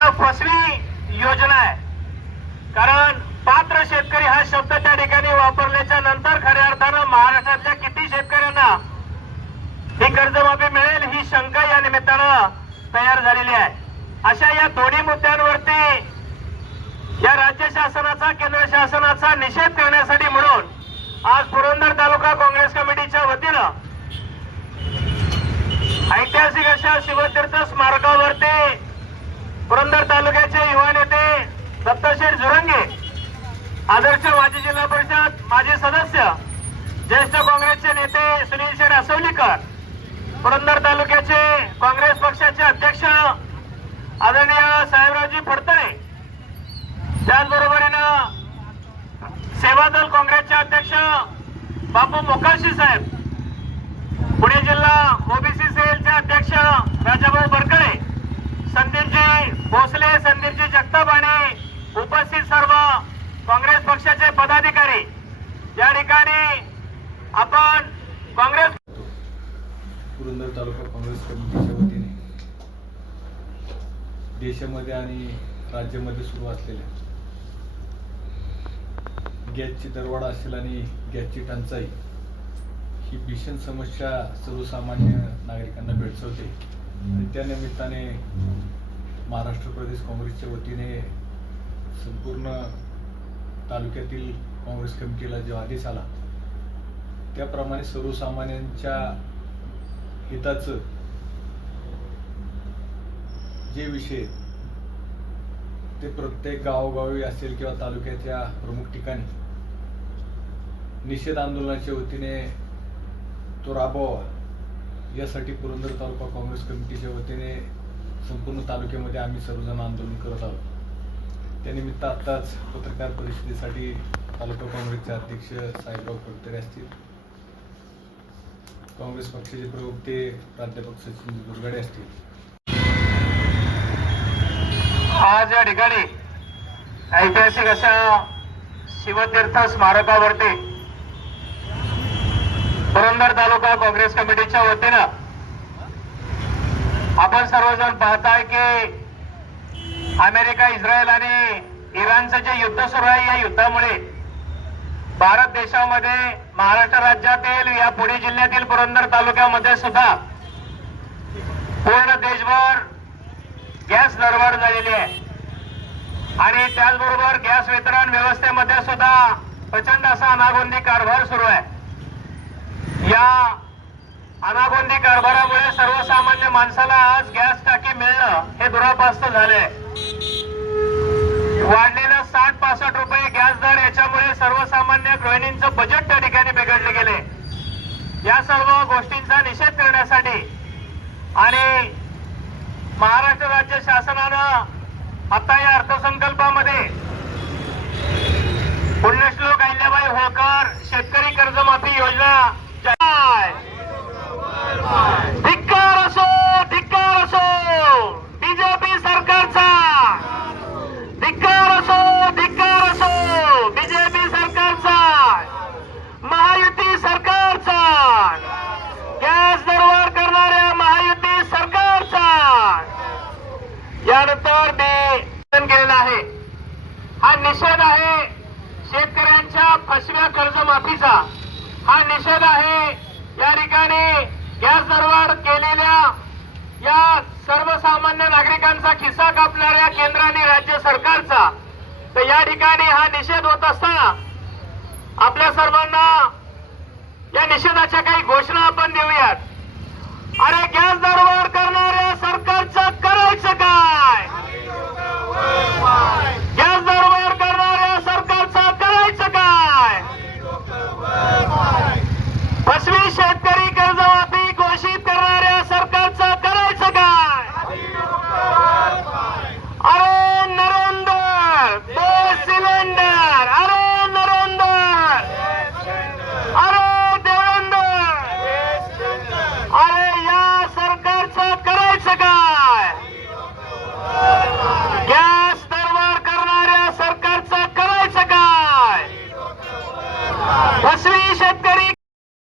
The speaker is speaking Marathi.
फसवी योजना आहे। कारण पात्र शेतकरी हा शब्द त्या ठिकाणी वापरल्याच्या नंतर खऱ्या अर्थानं महाराष्ट्रातल्या किती शेतकऱ्यांना ही कर्जमाफी मिळेल ही शंका या निमित्तानं तयार झालेली आहे। अशा या दोन्ही मुद्द्यांवरती या राज्य शासनाचा केंद्र शासनाचा निषेध करण्यासाठी म्हणून आज पुरंदर तालुका काँग्रेस कमिटीच्या वतीनं ऐतिहासिक अशा शिवतीर्थ स्मारकावरती पुरंदर तालुक्याचे युवा नेते दत्तशेठ जुरंगे, आदर्श माजी जिल्हा परिषद माजी सदस्य ज्येष्ठ काँग्रेसचे नेते सुनील शेठ असवलीकर, पुरंदर तालुक्याचे काँग्रेस पक्षाचे अध्यक्ष आदरणीय साहेबरावजी फडतरे, त्याचबरोबरीनं सेवादल काँग्रेसचे अध्यक्ष बापू मोकाशी साहेब, पुणे जिल्हा ओबीसी सेलचे अध्यक्ष राजाभाऊ बरकळे, संदीपजी भोसले, संदीपजी जगताप आणि उपस्थित सर्व काँग्रेस पक्षाचे पदाधिकारी या ठिकाणी आपण काँग्रेस पुरंदर तालुका काँग्रेस कमिटीच्या वतीने देशामध्ये आणि राज्यामध्ये सुरू असलेल्या गॅसची दरवाढ असेल आणि गॅसची टंचाई ही भीषण समस्या सर्वसामान्य नागरिकांना भेडसावते आणि त्या निमित्ताने महाराष्ट्र प्रदेश काँग्रेसच्या वतीने संपूर्ण तालुक्यातील काँग्रेस कमिटीला जो आदेश आला त्याप्रमाणे सर्वसामान्यांच्या हिताचं जे विषय ते प्रत्येक गावोगावी असेल किंवा तालुक्याच्या प्रमुख ठिकाणी निषेध आंदोलनाच्या वतीने तो राबवावा यासाठी पुरंदर तालुका काँग्रेस कमिटीच्या वतीने संपूर्ण तालुक्यामध्ये आम्ही सर्वजण आंदोलन करत आहोत। त्यानिमित्त आत्ताच पत्रकार परिषदेसाठी तालुका काँग्रेसचे अध्यक्ष साहेबराव फडतरे असतील, काँग्रेस पक्षाचे प्रवक्ते प्राध्यापक सचिन दुर्गाडे असतील। आज या ठिकाणी ऐतिहासिक अशा शिवतीर्थ स्मारकावरती पुरंदर तालुका काँग्रेस कमिटीच्या वतीनं आपण सर्वजण पाहताय की अमेरिका, इस्रायल आणि इराणचं जे युद्ध सुरू आहे, या युद्धामुळे भारत देशामध्ये महाराष्ट्र राज्यातील या पुणे जिल्ह्यातील पुरंदर तालुक्यामध्ये सुद्धा पूर्ण देशभर गॅस दरवाढ झालेली आहे आणि त्याचबरोबर गॅस वितरण व्यवस्थेमध्ये सुद्धा प्रचंड असा अनागोंदी कारभार सुरू आहे। या अनागोंदी कारभारामुळे सर्वसामान्य माणसाला आज गॅस टाकी मिळणं हे दुरापास्त झालंय। वाढलेला 60-65 रुपये गॅस दर याच्यामुळे सर्वसामान्य गृहिणींचं बजेट त्या ठिकाणी बिघडले गेले। या सर्व गोष्टींचा निषेध करण्यासाठी आणि महाराष्ट्र राज्य शासनानं आता या अर्थसंकल्पामध्ये पुण्यश्लोक अहिल्याबाई होळकर शेतकरी कर्जमाफी योजना धिक्कार असो बीजेपी सरकारचा, धिक्कार असो बीजेपी सरकारचा, महायुती सरकारचा, गॅस दरवाढ करणाऱ्या महायुती सरकारचा। यानंतर ते केलेला आहे, हा निषेध आहे शेतकऱ्यांच्या फसव्या कर्जमाफीचा, हा निषेध आहे या ठिकाणी गॅस दरवाढ केलेल्या या सर्वसामान्य नागरिकांचा खिस्सा कापणाऱ्या केंद्र आणि राज्य सरकारचा। तर या ठिकाणी हा निषेध होत असताना आपल्या सर्वांना या निषेधाच्या काही घोषणा आपण देऊयात। अरे गॅस दरवाढ